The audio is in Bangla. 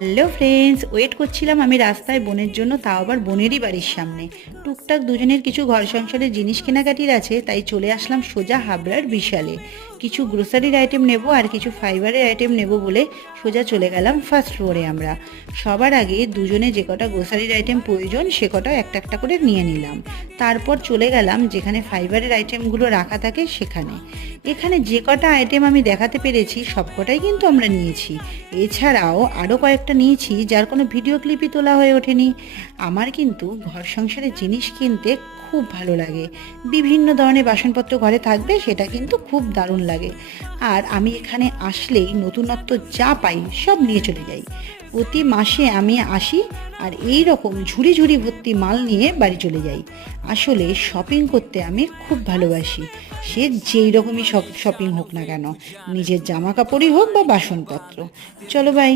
হ্যালো ফ্রেন্ডস, ওয়েট করছিলাম আমি রাস্তায় বোনের জন্য, তাও আবার বোনেরই বাড়ির সামনে। টুকটাক দুজনের কিছু ঘর সংসারের জিনিস কেনাকাটির আছে, তাই চলে আসলাম সোজা হাবড়ার বিশালে। কিছু গ্রোসারির আইটেম নেব আর কিছু ফাইবারের আইটেম নেব বলে সোজা চলে গেলাম ফার্স্ট ফ্লোরে। আমরা সবার আগে দুজনে যে কটা গ্রোসারির আইটেম প্রয়োজন সে কটা একটা একটা করে নিয়ে নিলাম। তারপর চলে গেলাম যেখানে ফাইবারের আইটেমগুলো রাখা থাকে সেখানে। এখানে যে কটা আইটেম আমি দেখাতে পেরেছি সব কটাই কিন্তু আমরা নিয়েছি। এছাড়াও আরও কয়েকটা নিয়েছি যার কোনো ভিডিও ক্লিপই তোলা হয়ে ওঠেনি। আমার কিন্তু ঘর সংসারের জিনিস কিনতে খুব ভালো লাগে। বিভিন্ন ধরনের বাসনপত্র ঘরে থাকবে সেটা কিন্তু খুব দারুণ লাগে। আর আমি এখানে আসলেই নতুনত্ব যা পাই সব নিয়ে চলে যাই। প্রতি মাসে আমি আসি আর এই রকম ঝুড়ি ঝুড়ি ভর্তি মাল নিয়ে বাড়ি চলে যাই। আসলে শপিং করতে আমি খুব ভালোবাসি, সে যেই রকমই শপিং হোক না কেন, নিজের জামা কাপড়ই হোক বা বাসনপত্র। চলো ভাই।